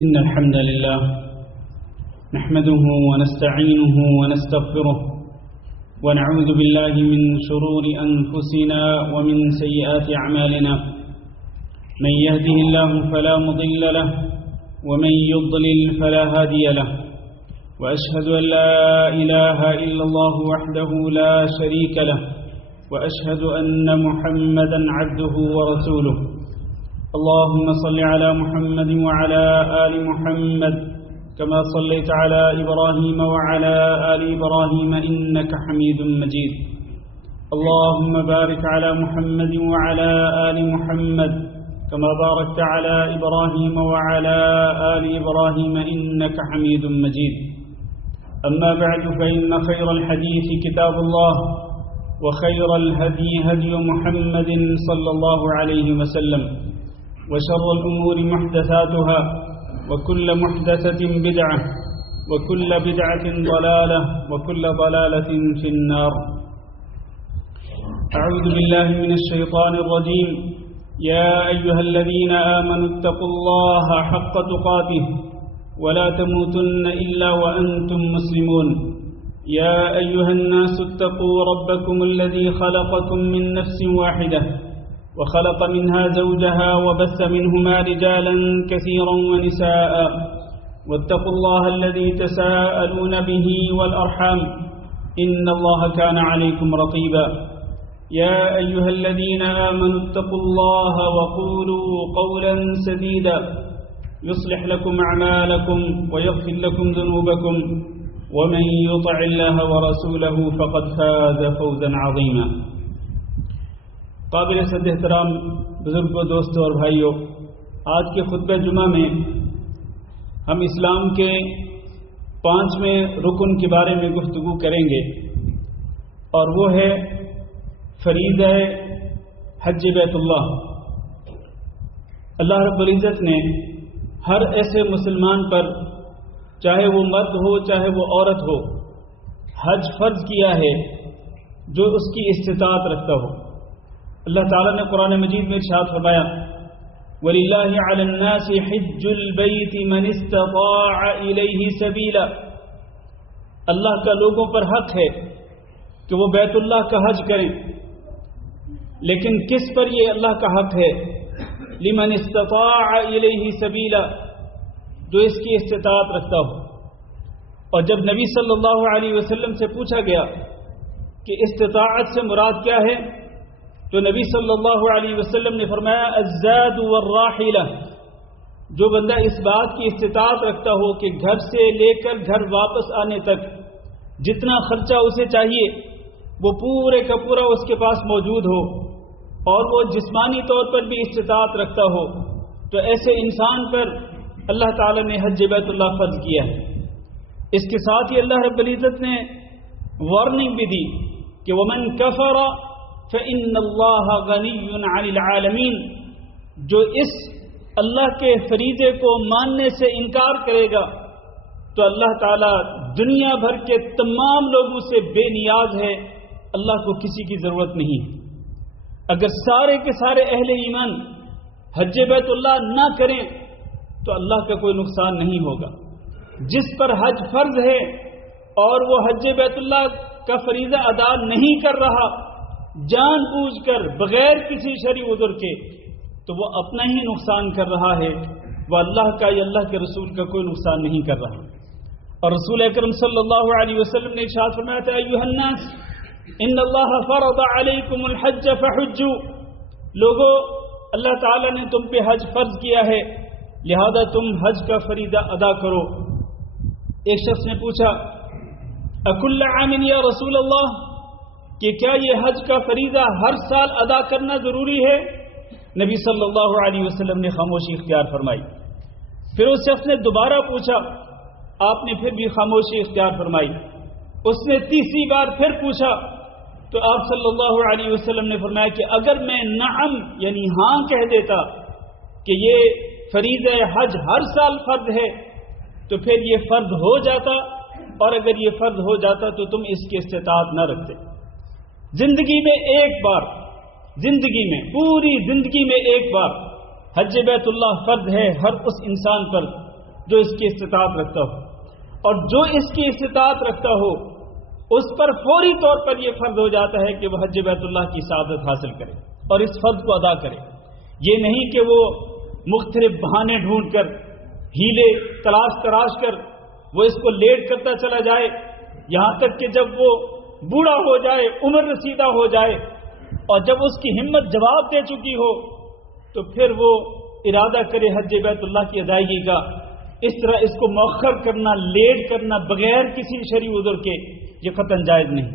إن الحمد لله نحمده ونستعينه ونستغفره ونعوذ بالله من شرور أنفسنا ومن سيئات أعمالنا من يهده الله فلا مضل له ومن يضلل فلا هادي له وأشهد أن لا إله إلا الله وحده لا شريك له وأشهد أن محمدا عبده ورسوله اللهم صل على محمد وعلى آل محمد كما صليت على إبراهيم وعلى آل إبراهيم إنك حميد مجيد اللهم بارك على محمد وعلى آل محمد كما باركت على إبراهيم وعلى آل إبراهيم إنك حميد مجيد أما بعد فإن خير الحديث كتاب الله وخير الهدي هدي محمد صلى الله عليه وسلم وشر الأمور محدثاتها وكل محدثة بدعة وكل بدعة ضلالة وكل ضلالة في النار أعوذ بالله من الشيطان الرجيم يا أيها الذين آمنوا اتقوا الله حق تقاته ولا تموتن إلا وأنتم مسلمون يا أيها الناس اتقوا ربكم الذي خلقكم من نفس واحدة وخلق منها زوجها وبث منهما رجالا كثيرا ونساء واتقوا الله الذي تساءلون به والأرحام إن الله كان عليكم رقيبا يا أيها الذين آمنوا اتقوا الله وقولوا قولا سديدا يصلح لكم أعمالكم ويغفر لكم ذنوبكم ومن يطع الله ورسوله فقد فاز فوزا عظيما قابل صد احترام بزرگوں، دوستوں اور بھائیوں، آج کے خطبہ جمعہ میں ہم اسلام کے 5ویں رکن کے بارے میں گفتگو کریں گے، اور وہ ہے فریضہ حج بیت اللہ۔ اللہ رب العزت نے ہر ایسے مسلمان پر، چاہے وہ مرد ہو چاہے وہ عورت ہو، حج فرض کیا ہے جو اس کی استطاعت رکھتا ہو۔ اللہ تعالیٰ نے قرآن مجید میں ارشاد فرمایا وَلِلَّهِ عَلَى النَّاسِ حِجُّ الْبَيْتِ مَنِ اسْتَطَاعَ إِلَيْهِ سَبِيلًا، اللہ کا لوگوں پر حق ہے کہ وہ بیت اللہ کا حج کریں، لیکن کس پر یہ اللہ کا حق ہے؟ لِمَنِ اسْتَطَاعَ إِلَيْهِ سَبِيلًا، جو اس کی استطاعت رکھتا ہو۔ اور جب نبی صلی اللہ علیہ وسلم سے پوچھا گیا کہ استطاعت سے مراد کیا ہے، تو نبی صلی اللہ علیہ وسلم نے فرمایا الزاد والراحلہ، جو بندہ اس بات کی استطاعت رکھتا ہو کہ گھر سے لے کر گھر واپس آنے تک جتنا خرچہ اسے چاہیے وہ پورے کا پورا اس کے پاس موجود ہو، اور وہ جسمانی طور پر بھی استطاعت رکھتا ہو، تو ایسے انسان پر اللہ تعالی نے حج بیت اللہ فرض کیا ہے۔ اس کے ساتھ ہی اللہ رب العزت نے وارننگ بھی دی کہ ومن کفر فإن اللہ غنی عن العالمین، جو اس اللہ کے فریضے کو ماننے سے انکار کرے گا تو اللہ تعالیٰ دنیا بھر کے تمام لوگوں سے بے نیاز ہے، اللہ کو کسی کی ضرورت نہیں ہے۔ اگر سارے کے سارے اہل ایمان حج بیت اللہ نہ کریں تو اللہ کا کوئی نقصان نہیں ہوگا۔ جس پر حج فرض ہے اور وہ حج بیت اللہ کا فریضہ ادا نہیں کر رہا جان بوجھ کر بغیر کسی شرعی عذر کے، تو وہ اپنا ہی نقصان کر رہا ہے، وہ اللہ کا یا اللہ کے رسول کا کوئی نقصان نہیں کر رہا۔ اور رسول اکرم صلی اللہ علیہ وسلم نے ارشاد فرمایا تھا ایھا الناس ان اللہ فرض علیکم الحج فحجوا، لوگو اللہ تعالیٰ نے تم پہ حج فرض کیا ہے لہذا تم حج کا فریضہ ادا کرو۔ ایک شخص نے پوچھا اکل عام یا رسول اللہ، کہ کیا یہ حج کا فریضہ ہر سال ادا کرنا ضروری ہے؟ نبی صلی اللہ علیہ وسلم نے خاموشی اختیار فرمائی۔ پھر اس شخص نے دوبارہ پوچھا، آپ نے پھر بھی خاموشی اختیار فرمائی۔ اس نے تیسری بار پھر پوچھا تو آپ صلی اللہ علیہ وسلم نے فرمایا کہ اگر میں نعم یعنی ہاں کہہ دیتا کہ یہ فریضہ حج ہر سال فرض ہے تو پھر یہ فرض ہو جاتا، اور اگر یہ فرض ہو جاتا تو تم اس کی استطاعت نہ رکھتے۔ زندگی میں ایک بار، زندگی میں پوری زندگی میں ایک بار حج بیت اللہ فرض ہے ہر اس انسان پر جو اس کی استطاعت رکھتا ہو، اور جو اس کی استطاعت رکھتا ہو اس پر فوری طور پر یہ فرض ہو جاتا ہے کہ وہ حج بیت اللہ کی سعادت حاصل کرے اور اس فرض کو ادا کرے۔ یہ نہیں کہ وہ مختلف بہانے ڈھونڈ کر، ہیلے تلاش کر وہ اس کو لیٹ کرتا چلا جائے، یہاں تک کہ جب وہ بوڑھا ہو جائے، عمر رسیدہ ہو جائے، اور جب اس کی ہمت جواب دے چکی ہو تو پھر وہ ارادہ کرے حج بیت اللہ کی ادائیگی کا۔ اس طرح اس کو مؤخر کرنا، لیٹ کرنا بغیر کسی شرعی عذر کے، یہ قطعاً جائز نہیں۔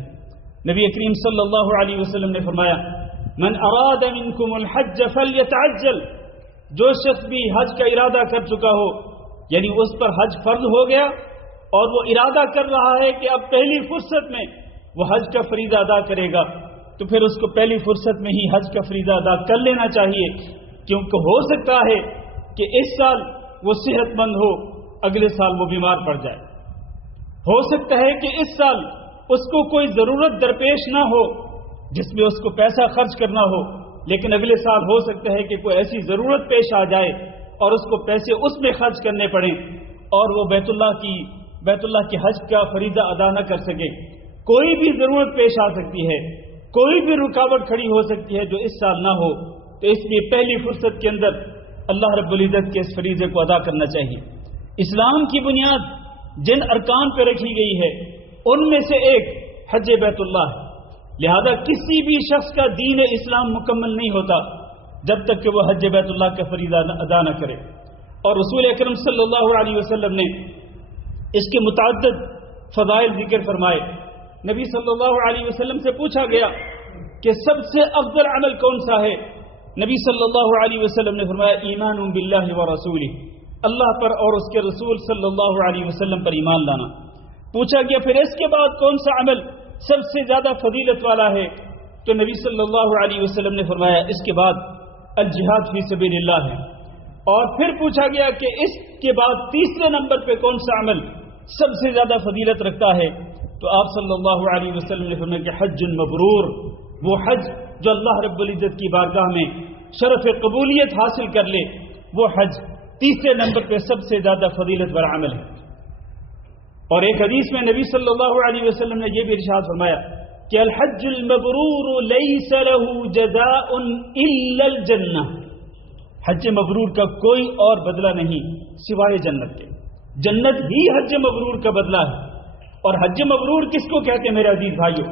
نبی کریم صلی اللہ علیہ وسلم نے فرمایا من اراد منکم الحج فلیتعجل، جو شخص بھی حج کا ارادہ کر چکا ہو، یعنی اس پر حج فرض ہو گیا اور وہ ارادہ کر رہا ہے کہ اب پہلی فرصت میں وہ حج کا فریضہ ادا کرے گا، تو پھر اس کو پہلی فرصت میں ہی حج کا فریضہ ادا کر لینا چاہیے، کیونکہ ہو سکتا ہے کہ اس سال وہ صحت مند ہو، اگلے سال وہ بیمار پڑ جائے، ہو سکتا ہے کہ اس سال اس کو کوئی ضرورت درپیش نہ ہو جس میں اس کو پیسہ خرچ کرنا ہو، لیکن اگلے سال ہو سکتا ہے کہ کوئی ایسی ضرورت پیش آ جائے اور اس کو پیسے اس میں خرچ کرنے پڑیں اور وہ بیت اللہ کی حج کا فریضہ ادا نہ کر سکے۔ کوئی بھی ضرورت پیش آ سکتی ہے، کوئی بھی رکاوٹ کھڑی ہو سکتی ہے جو اس سال نہ ہو، تو اس لیے پہلی فرصت کے اندر اللہ رب العزت کے اس فریضے کو ادا کرنا چاہیے۔ اسلام کی بنیاد جن ارکان پہ رکھی گئی ہے ان میں سے ایک حج بیت اللہ ہے، لہذا کسی بھی شخص کا دین اسلام مکمل نہیں ہوتا جب تک کہ وہ حج بیت اللہ کا فریضہ ادا نہ کرے۔ اور رسول اکرم صلی اللہ علیہ وسلم نے اس کے متعدد فضائل ذکر فرمائے۔ نبی صلی اللہ علیہ وسلم سے پوچھا گیا کہ سب سے افضل عمل کون سا ہے؟ نبی صلی اللہ علیہ وسلم نے فرمایا ایمان باللہ ورسولہ، اللہ پر اور اس کے رسول صلی اللہ علیہ وسلم پر ایمان لانا۔ پوچھا گیا پھر اس کے بعد کون سا عمل سب سے زیادہ فضیلت والا ہے؟ تو نبی صلی اللہ علیہ وسلم نے فرمایا اس کے بعد الجہاد فی سبیل اللہ ہے۔ اور پھر پوچھا گیا کہ اس کے بعد تیسرے نمبر پہ کون سا عمل سب سے زیادہ فضیلت رکھتا ہے؟ تو آپ صلی اللہ علیہ وسلم نے فرمایا کہ حج مبرور، وہ حج جو اللہ رب العزت کی بارگاہ میں شرف قبولیت حاصل کر لے، وہ حج تیسرے نمبر پہ سب سے زیادہ فضیلت والا عمل ہے۔ اور ایک حدیث میں نبی صلی اللہ علیہ وسلم نے یہ بھی ارشاد فرمایا کہ الحج المبرور لیس له جزاء الا الجنہ، حج مبرور کا کوئی اور بدلہ نہیں سوائے جنت کے، جنت ہی حج مبرور کا بدلہ ہے۔ اور حج مبرور کس کو کہتے ہیں میرے عزیز بھائیوں؟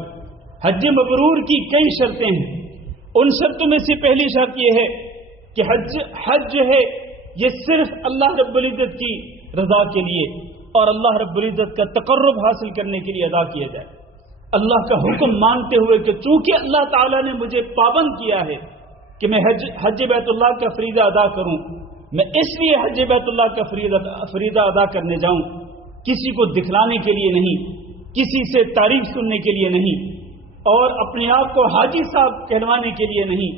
حج مبرور کی کئی شرطیں ہیں، ان شرطوں میں سے پہلی شرط یہ ہے کہ حج جو ہے یہ صرف اللہ رب العزت کی رضا کے لیے اور اللہ رب العزت کا تقرب حاصل کرنے کے لیے ادا کیا جائے، اللہ کا حکم مانتے ہوئے کہ چونکہ اللہ تعالیٰ نے مجھے پابند کیا ہے کہ میں حج بیت اللہ کا فریضہ ادا کروں، میں اس لیے حج بیت اللہ کا فریضہ ادا کرنے جاؤں، کسی کو دکھلانے کے لیے نہیں، کسی سے تعریف سننے کے لیے نہیں، اور اپنے آپ کو حاجی صاحب کہلوانے کے لیے نہیں،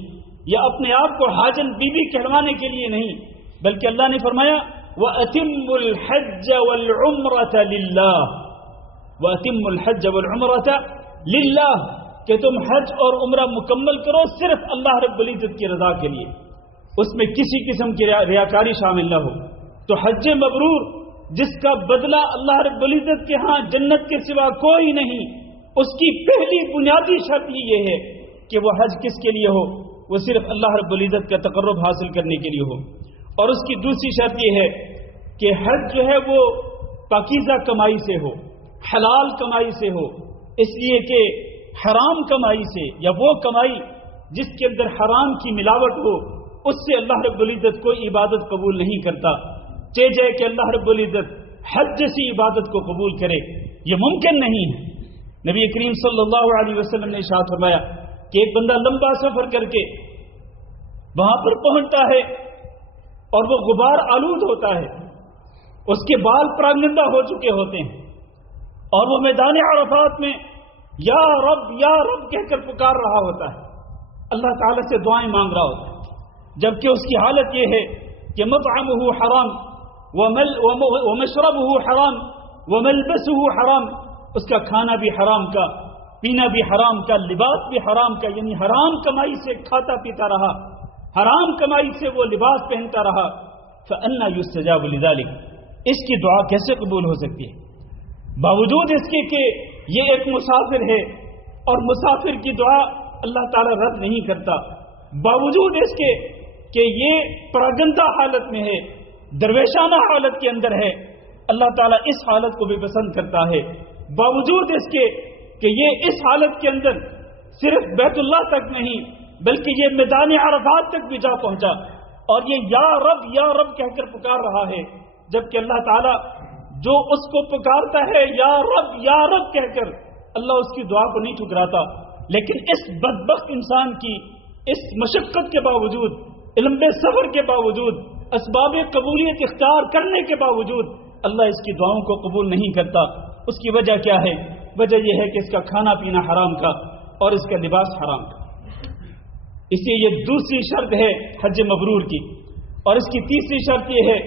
یا اپنے آپ کو حاجن بی بی کہلوانے کے لیے نہیں، بلکہ اللہ نے فرمایا وَأَتِمُّ الْحَجَّ وَالْعُمْرَةَ لِلَّهِ، وَأَتِمُّ الْحَجَّ وَالْعُمْرَةَ لِلَّهِ، کہ تم حج اور عمرہ مکمل کرو صرف اللہ رب العزت کی رضا کے لیے، اس میں کسی قسم کی ریاکاری شامل نہ ہو۔ تو حج مبرور جس کا بدلہ اللہ رب العزت کے ہاں جنت کے سوا کوئی نہیں، اس کی پہلی بنیادی شرط ہی یہ ہے کہ وہ حج کس کے لیے ہو؟ وہ صرف اللہ رب العزت کا تقرب حاصل کرنے کے لیے ہو۔ اور اس کی دوسری شرط یہ ہے کہ حج جو ہے وہ پاکیزہ کمائی سے ہو، حلال کمائی سے ہو، اس لیے کہ حرام کمائی سے یا وہ کمائی جس کے اندر حرام کی ملاوٹ ہو، اس سے اللہ رب العزت کوئی عبادت قبول نہیں کرتا۔ جائے کہ اللہ رب العزت حج جیسی عبادت کو قبول کرے، یہ ممکن نہیں ہے۔ نبی کریم صلی اللہ علیہ وسلم نے ارشاد فرمایا کہ ایک بندہ لمبا سفر کر کے وہاں پر پہنچتا ہے اور وہ غبار آلود ہوتا ہے، اس کے بال پراگندہ ہو چکے ہوتے ہیں، اور وہ میدان عرفات میں یا رب کہہ کر پکار رہا ہوتا ہے، اللہ تعالیٰ سے دعائیں مانگ رہا ہوتا ہے، جبکہ اس کی حالت یہ ہے کہ مطعمہ حرام ومشربہ حرام وملبسہ حرام، اس کا کھانا بھی حرام کا، پینا بھی حرام کا، لباس بھی حرام کا، یعنی حرام کمائی سے کھاتا پیتا رہا، حرام کمائی سے وہ لباس پہنتا رہا۔ فأنا يستجاب لذلك، اس کی دعا کیسے قبول ہو سکتی ہے؟ باوجود اس کے کہ یہ ایک مسافر ہے اور مسافر کی دعا اللہ تعالیٰ رد نہیں کرتا، باوجود اس کے کہ یہ پراگندہ حالت میں ہے، درویشانہ حالت کے اندر ہے، اللہ تعالیٰ اس حالت کو بھی پسند کرتا ہے، باوجود اس کے کہ یہ اس حالت کے اندر صرف بیت اللہ تک نہیں بلکہ یہ میدان عرفات تک بھی جا پہنچا اور یہ یا رب کہہ کر پکار رہا ہے، جبکہ اللہ تعالیٰ جو اس کو پکارتا ہے یا رب کہہ کر، اللہ اس کی دعا کو نہیں ٹھکراتا۔ لیکن اس بدبخت انسان کی اس مشقت کے باوجود، لمبے سفر کے باوجود، اسباب قبولیت اختیار کرنے کے باوجود اللہ اس کی دعاؤں کو قبول نہیں کرتا۔ اس کی وجہ کیا ہے؟ وجہ یہ ہے کہ اس کا کھانا پینا حرام کا اور اس کا لباس حرام کا۔ اس لیے یہ دوسری شرط ہے حج مبرور کی، اور اس کی تیسری شرط یہ ہے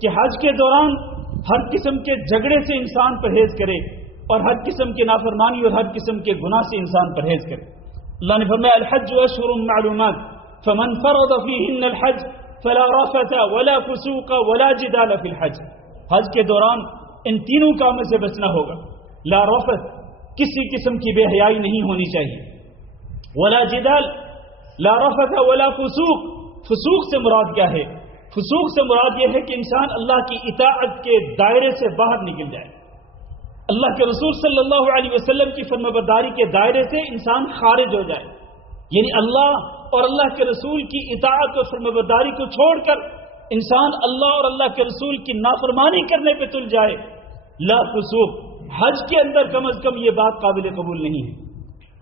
کہ حج کے دوران ہر قسم کے جھگڑے سے انسان پرہیز کرے اور ہر قسم کی نافرمانی اور ہر قسم کے گناہ سے انسان پرہیز کرے۔ اللہ نے فرمایا الحج اشہر معلومات فمن فرض فیہن الحج فلا رفث ولا فسوق ولا جدال فی الحج۔ حج کے دوران ان تینوں کاموں سے بچنا ہوگا۔ لا رفث، کسی قسم کی بے حیائی نہیں ہونی چاہیے، ولا جدال، لا رفث ولا فسوق۔ فسوق سے مراد کیا ہے؟ فسوق سے مراد یہ ہے کہ انسان اللہ کی اطاعت کے دائرے سے باہر نکل جائے، اللہ کے رسول صلی اللہ علیہ وسلم کی فرمانبرداری کے دائرے سے انسان خارج ہو جائے، یعنی اللہ اور اللہ کے رسول کی اطاعت اور فرمانبرداری کو چھوڑ کر انسان اللہ اور اللہ کے رسول کی نافرمانی کرنے پہ تل جائے۔ لا فسوق، حج کے اندر کم از کم یہ بات قابل قبول نہیں ہے،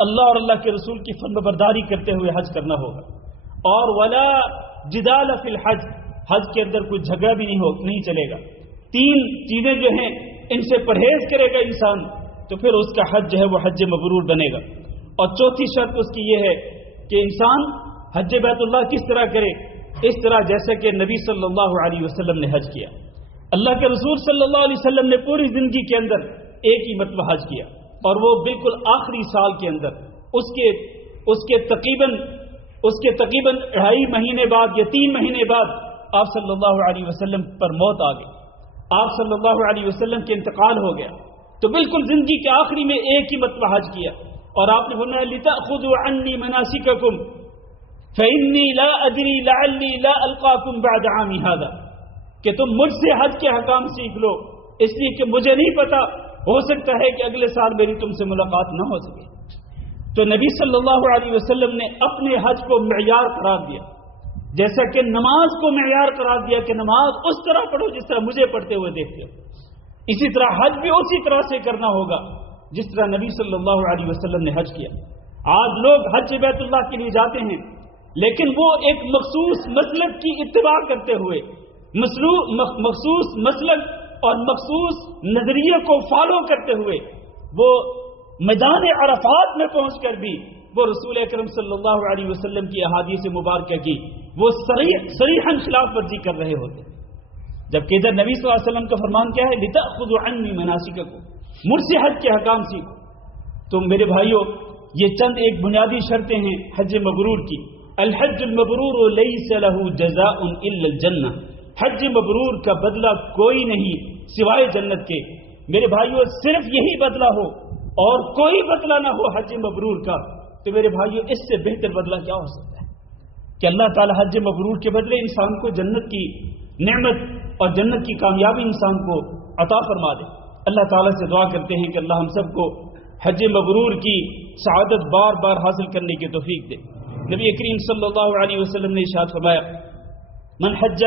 اللہ اور اللہ کے رسول کی فرمانبرداری کرتے ہوئے حج کرنا ہوگا۔ اور ولا جدال فی الحج، حج کے اندر کوئی جھگڑا بھی نہیں چلے گا۔ تین چیزیں جو ہیں ان سے پرہیز کرے گا انسان تو پھر اس کا حج جو ہے وہ حج مبرور بنے گا۔ اور چوتھی شرط اس کی یہ ہے کہ انسان حج بیت اللہ کس طرح کرے؟ اس طرح جیسا کہ نبی صلی اللہ علیہ وسلم نے حج کیا۔ اللہ کے رسول صلی اللہ علیہ وسلم نے پوری زندگی کے اندر ایک ہی مرتبہ حج کیا، اور وہ بالکل آخری سال کے اندر اس کے تقریباً 2.5 مہینے بعد یا 3 مہینے بعد آپ صلی اللہ علیہ وسلم پر موت آ گئی، آپ صلی اللہ علیہ وسلم کے انتقال ہو گیا، تو بالکل زندگی کے آخری میں ایک ہی مرتبہ حج کیا، اور آپ نے فرمایا لِتَأْخُذُوا عَنِّي مَنَاسِكَكُمْ فَإِنِّي لَا أَدْرِي لَعَلِّي لَا أَلْقَاكُمْ بَعْدَ عَامِي هَذَا، کہ تم مجھ سے حج کے حکام سیکھ لو، اس لیے کہ مجھے نہیں پتا، ہو سکتا ہے کہ اگلے سال میری تم سے ملاقات نہ ہو سکے۔ تو نبی صلی اللہ علیہ وسلم نے اپنے حج کو معیار قرار دیا، جیسا کہ نماز کو معیار قرار دیا کہ نماز اس طرح پڑھو جس طرح مجھے پڑھتے ہوئے دیکھتے ہو، اسی طرح حج بھی اسی طرح سے کرنا ہوگا جس طرح نبی صلی اللہ علیہ وسلم نے حج کیا۔ آج لوگ حج بیت اللہ کے لیے جاتے ہیں، لیکن وہ ایک مخصوص مسلک کی اتباع کرتے ہوئے، مخصوص مسلک اور مخصوص نظریے کو فالو کرتے ہوئے وہ میدان عرفات میں پہنچ کر بھی وہ رسول اکرم صلی اللہ علیہ وسلم کی احادیث مبارکہ کی وہ صریحاً خلاف ورزی کر رہے ہوتے، جبکہ ادھر نبی صلی اللہ علیہ وسلم کا فرمان کیا ہے؟ لِتَأْخُذُوا عَنِّي مَنَاسِكَكُمْ، مجھ سے حج کے حکام سیکھو۔ تو میرے بھائیوں، یہ چند ایک بنیادی شرطیں ہیں حج مبرور کی۔ الحج المبرور لیس لہ جزاء الا الجنہ، حج مبرور کا بدلہ کوئی نہیں سوائے جنت کے۔ میرے بھائیوں، صرف یہی بدلہ ہو اور کوئی بدلہ نہ ہو حج مبرور کا، تو میرے بھائیوں اس سے بہتر بدلہ کیا ہو سکتا ہے کہ اللہ تعالی حج مبرور کے بدلے انسان کو جنت کی نعمت اور جنت کی کامیابی انسان کو عطا فرما دے۔ اللہ تعالیٰ سے دعا کرتے ہیں کہ اللہ ہم سب کو حج مبرور کی سعادت بار بار حاصل کرنے کی توفیق دے۔ نبی کریم صلی اللہ علیہ وسلم نے ارشاد فرمایا من حج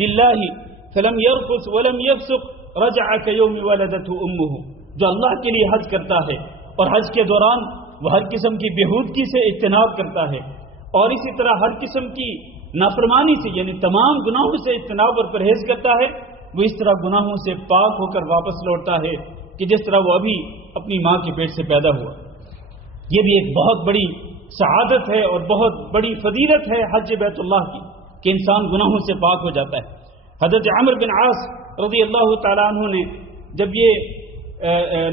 للہ فلم یرفث ولم یفسق رجع کیوم ولدته امہ، جو اللہ کے لیے حج کرتا ہے اور حج کے دوران وہ ہر قسم کی بےہودگی سے اجتناب کرتا ہے اور اسی طرح ہر قسم کی نافرمانی سے یعنی تمام گناہوں سے اجتناب اور پرہیز کرتا ہے، وہ اس طرح گناہوں سے پاک ہو کر واپس لوٹتا ہے کہ جس طرح وہ ابھی اپنی ماں کے پیٹ سے پیدا ہوا۔ یہ بھی ایک بہت بڑی سعادت ہے اور بہت بڑی فضیلت ہے حج بیت اللہ کی کہ انسان گناہوں سے پاک ہو جاتا ہے۔ حضرت عمرو بن عاص رضی اللہ تعالیٰ عنہ نے جب یہ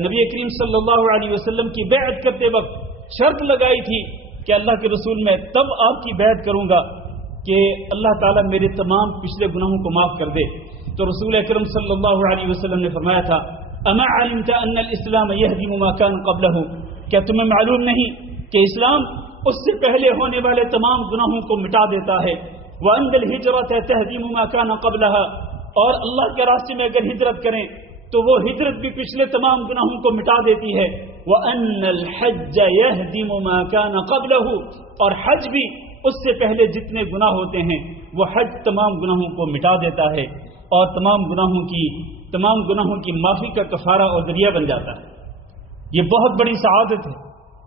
نبی کریم صلی اللہ علیہ وسلم کی بیعت کرتے وقت شرط لگائی تھی کہ اللہ کے رسول میں تب آپ کی بیعت کروں گا کہ اللہ تعالیٰ میرے تمام پچھلے گناہوں کو معاف کر دے، تو رسول اکرم صلی اللہ علیہ وسلم نے فرمایا تھا اما علمت ان الاسلام يهدم ما كان قبله، کیا تمہیں معلوم نہیں کہ اسلام اس سے پہلے ہونے والے تمام گناہوں کو مٹا دیتا ہے، وان الهجرة تهدم ما كان قبلها، اور اللہ کے راستے میں اگر ہجرت کریں تو وہ ہجرت بھی پچھلے تمام گناہوں کو مٹا دیتی ہے، وان الحج يهدم ما كان قبله، اور حج بھی اس سے پہلے جتنے گناہ ہوتے ہیں وہ حج تمام گناہوں کو مٹا دیتا ہے اور تمام گناہوں کی معافی کا کفارہ اور ذریعہ بن جاتا ہے۔ یہ بہت بڑی سعادت ہے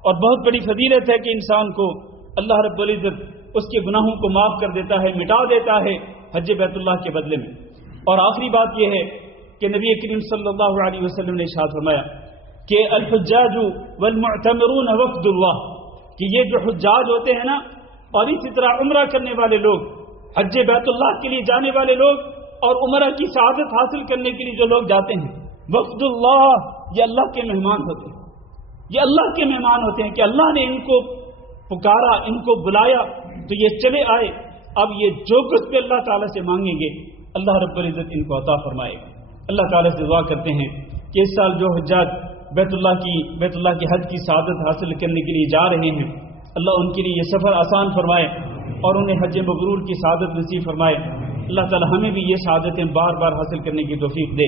اور بہت بڑی فضیلت ہے کہ انسان کو اللہ رب العزت اس کے گناہوں کو معاف کر دیتا ہے، مٹا دیتا ہے حج بیت اللہ کے بدلے میں۔ اور آخری بات یہ ہے کہ نبی کریم صلی اللہ علیہ وسلم نے ارشاد فرمایا کہ الحجاج والمعتمرون وفد اللہ، کہ یہ جو حجاج ہوتے ہیں نا، اور اسی طرح عمرہ کرنے والے لوگ، حج بیت اللہ کے لیے جانے والے لوگ اور عمرہ کی سعادت حاصل کرنے کے لیے جو لوگ جاتے ہیں، وفد اللہ، یہ اللہ کے مہمان ہوتے ہیں، یہ اللہ کے مہمان ہوتے ہیں کہ اللہ نے ان کو پکارا، ان کو بلایا تو یہ چلے آئے۔ اب یہ جو کچھ بھی اللہ تعالیٰ سے مانگیں گے اللہ رب العزت ان کو عطا فرمائے گا۔ اللہ تعالیٰ سے دعا کرتے ہیں کہ اس سال جو حجاج بیت اللہ کی حج کی سعادت حاصل کرنے کے لیے جا رہے ہیں، اللہ ان کے لیے یہ سفر آسان فرمائے اور انہیں حج مبرور کی سعادت نصیب فرمائے۔ اللہ تعالی ہمیں بھی یہ سعادتیں بار بار حاصل کرنے کی توفیق دے۔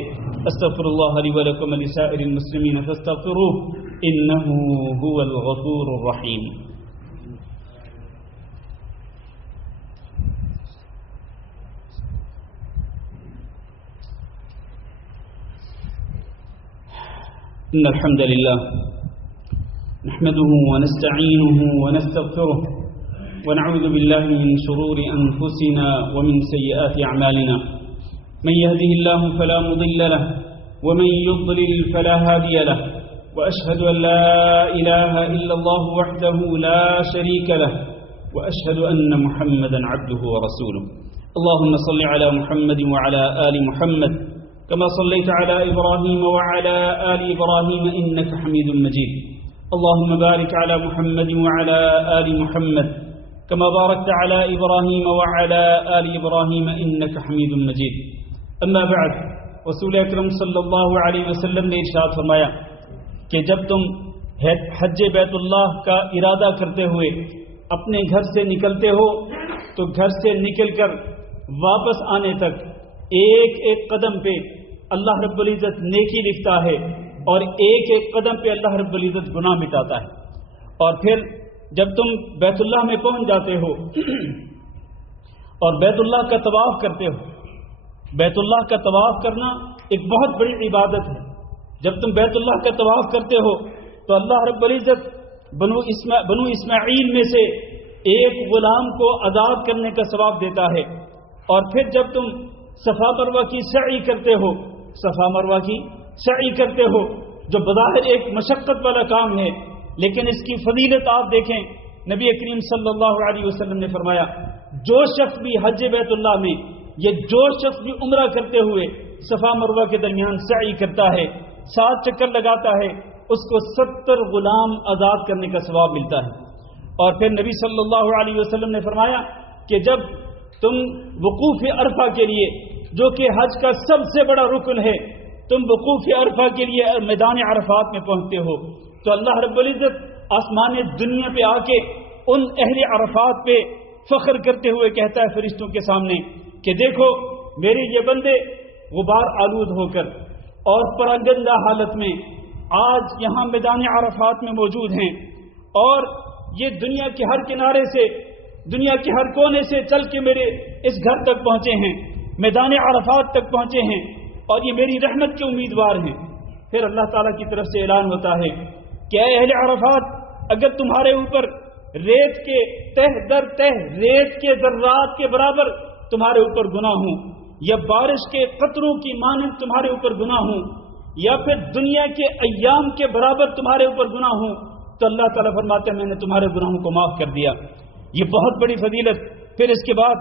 استغفر اللہ لی ولکم ولسائر المسلمین فاستغفروہ انہ هو الغفور الرحیم۔ ان الحمد للہ نحمده ونستعینه ونستغفره ونعوذ بالله من شرور أنفسنا ومن سيئات أعمالنا، من يهده الله فلا مضل له ومن يضلل فلا هادي له، وأشهد أن لا إله إلا الله وحده لا شريك له، وأشهد أن محمدا عبده ورسوله۔ اللهم صل على محمد وعلى آل محمد كما صليت على إبراهيم وعلى آل إبراهيم إنك حميد مجيد، اللهم بارك على محمد وعلى آل محمد كما باركت على إبراهيم وعلى آل إبراهيم إنك حميد مجيد۔ اما بعد، رسول اکرم صلی اللہ علیہ وسلم نے ارشاد فرمایا کہ جب تم حج بیت اللہ کا ارادہ کرتے ہوئے اپنے گھر سے نکلتے ہو تو گھر سے نکل کر واپس آنے تک ایک ایک قدم پہ اللہ رب العزت نیکی لکھتا ہے اور ایک ایک قدم پہ اللہ رب العزت گناہ مٹاتا ہے۔ اور پھر جب تم بیت اللہ میں پہنچ جاتے ہو اور بیت اللہ کا طواف کرتے ہو، بیت اللہ کا طواف کرنا ایک بہت بڑی عبادت ہے۔ جب تم بیت اللہ کا طواف کرتے ہو تو اللہ رب العزت بنو اسماعیل میں سے ایک غلام کو آزاد کرنے کا ثواب دیتا ہے۔ اور پھر جب تم صفا مروہ کی سعی کرتے ہو، صفا مروہ کی سعی کرتے ہو، جو بظاہر ایک مشقت والا کام ہے، لیکن اس کی فضیلت آپ دیکھیں، نبی کریم صلی اللہ علیہ وسلم نے فرمایا جو شخص بھی حج بیت اللہ میں، یہ جو شخص بھی عمرہ کرتے ہوئے صفا مروہ کے درمیان سعی کرتا ہے، 7 چکر لگاتا ہے، اس کو 70 غلام آزاد کرنے کا ثواب ملتا ہے۔ اور پھر نبی صلی اللہ علیہ وسلم نے فرمایا کہ جب تم وقوف عرفہ کے لیے، جو کہ حج کا سب سے بڑا رکن ہے، تم وقوف عرفہ کے لیے میدان عرفات میں پہنچتے ہو تو اللہ رب العزت آسمان دنیا پہ آ کے ان اہل عرفات پہ فخر کرتے ہوئے کہتا ہے فرشتوں کے سامنے کہ دیکھو میرے یہ بندے غبار آلود ہو کر اور پراگندہ حالت میں آج یہاں میدان عرفات میں موجود ہیں، اور یہ دنیا کے ہر کنارے سے، دنیا کے ہر کونے سے چل کے میرے اس گھر تک پہنچے ہیں، میدان عرفات تک پہنچے ہیں، اور یہ میری رحمت کے امیدوار ہیں۔ پھر اللہ تعالیٰ کی طرف سے اعلان ہوتا ہے کہ اے اہل عرفات، اگر تمہارے اوپر ریت کے تہ در تہ ریت کے ذرات کے برابر تمہارے اوپر گناہ ہوں، یا بارش کے قطروں کی مانند تمہارے اوپر گناہ ہوں، یا پھر دنیا کے ایام کے برابر تمہارے اوپر گناہ ہوں، تو اللہ تعالیٰ فرماتے ہیں میں نے تمہارے گناہوں کو معاف کر دیا۔ یہ بہت بڑی فضیلت۔ پھر اس کے بعد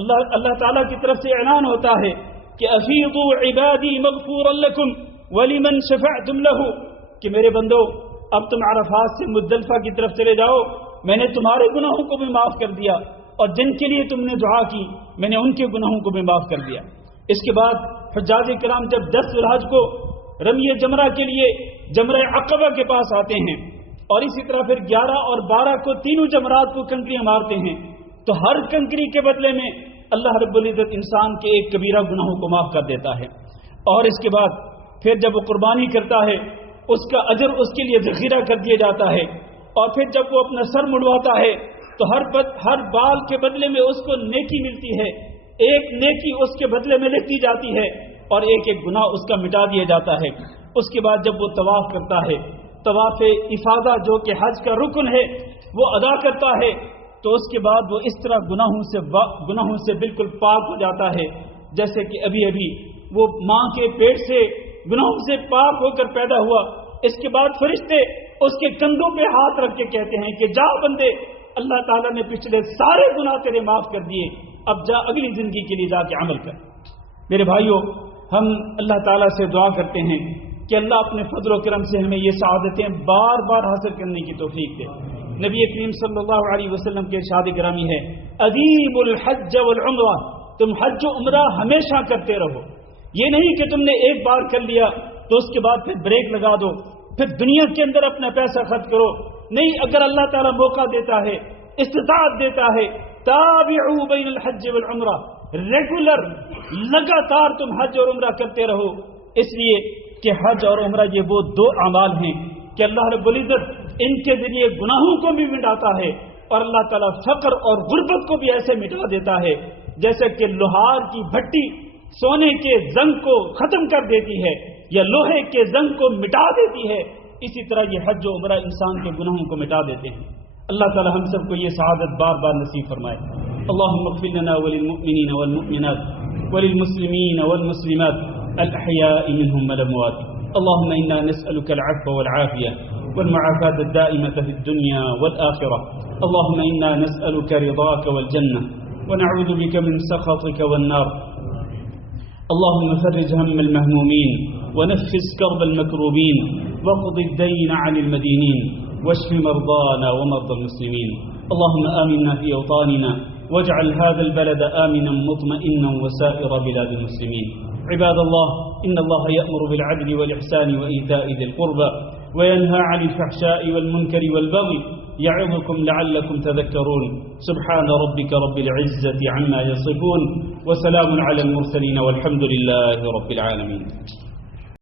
اللہ تعالیٰ کی طرف سے اعلان ہوتا ہے کہ افیضوا عبادی مغفورا لکم ولمن شفعتم لہ، کہ میرے بندو اب تم عرفات سے مزدلفہ کی طرف چلے جاؤ، میں نے تمہارے گناہوں کو بھی معاف کر دیا، اور جن کے لیے تم نے دعا کی میں نے ان کے گناہوں کو بھی معاف کر دیا۔ اس کے بعد حجاج کرام جب 10 ذی الحج کو رمی جمرہ کے لیے جمرہ عقبہ کے پاس آتے ہیں اور اسی طرح پھر 11 اور 12 کو تینوں جمرات کو کنکریاں مارتے ہیں، تو ہر کنکری کے بدلے میں اللہ رب العزت انسان کے ایک کبیرہ گناہوں کو معاف کر دیتا ہے، اور اس کے بعد پھر جب وہ قربانی کرتا ہے اس کا اجر اس کے لیے ذخیرہ کر دیا جاتا ہے، اور پھر جب وہ اپنا سر مڑواتا ہے تو ہر بال کے بدلے میں اس کو نیکی ملتی ہے، ایک نیکی اس کے بدلے میں لکھی جاتی ہے اور ایک ایک گناہ اس کا مٹا دیا جاتا ہے۔ اس کے بعد جب وہ طواف کرتا ہے، طواف افاضہ جو کہ حج کا رکن ہے وہ ادا کرتا ہے، تو اس کے بعد وہ اس طرح گناہوں سے بالکل پاک ہو جاتا ہے جیسے کہ ابھی ابھی وہ ماں کے پیٹ سے گناہوں سے پاک ہو کر پیدا ہوا۔ اس کے بعد فرشتے اس کے کندھوں پہ ہاتھ رکھ کے کہتے ہیں کہ جا بندے، اللہ تعالیٰ نے پچھلے سارے گناہ تیرے معاف کر دیے، اب جا اگلی زندگی کے لیے جا کے عمل کر۔ میرے بھائیوں، ہم اللہ تعالیٰ سے دعا کرتے ہیں کہ اللہ اپنے فضل و کرم سے ہمیں یہ سعادتیں بار بار حاصل کرنے کی توفیق دے۔ نبی کریم صلی اللہ علیہ وسلم کے ارشاد گرامی ہے، ادیم الحج والعمرہ، تم حج و عمرہ ہمیشہ کرتے رہو، یہ نہیں کہ تم نے ایک بار کر لیا تو اس کے بعد پھر بریک لگا دو، پھر دنیا کے اندر اپنا پیسہ خرچ کرو، نہیں، اگر اللہ تعالیٰ موقع دیتا ہے، استطاعت دیتا ہے، تابعوا بین الحج والعمرہ، ریگولر لگاتار تم حج اور عمرہ کرتے رہو، اس لیے کہ حج اور عمرہ یہ وہ دو اعمال ہیں کہ اللہ رب العزت ان کے ذریعے گناہوں کو بھی مٹاتا ہے اور اللہ تعالیٰ فقر اور غربت کو بھی ایسے مٹا دیتا ہے جیسے کہ لوہار کی بھٹی سونے کے زنگ کو ختم کر دیتی ہے یا لوہے کے زنگ کو مٹا دیتی ہے، اسی طرح یہ حج و عمرہ انسان کے گناہوں کو مٹا دیتے ہیں۔ اللہ تعالیٰ ہم سب کو یہ سعادت بار بار نصیب فرمائے۔ اللهم اغفر لنا وللمؤمنين والمؤمنات وللمسلمين والمسلمات الأحياء منهم والأموات. اللهم إنا نسألك العفو والعافية والمعافاة الدائمة في الدنيا والآخرة. اللهم إنا نسألك رضاك والجنة ونعوذ بك من سخطك والنار. اللهم فرج هم المهمومين ونفس كرب المكروبين واقض الدين عن المدينين واشف مرضانا ومرضى المسلمين. اللهم آمنا في أوطاننا واجعل هذا البلد آمنا مطمئنا وسائر بلاد المسلمين. عباد الله، إن الله يأمر بالعدل والإحسان وإيتاء ذي القربى وينهى عن الفحشاء والمنكر والبغي يعظكم لعلكم تذكرون. سبحان ربك رب العزة عما يصفون وسلام على المرسلين والحمد لله رب العالمين.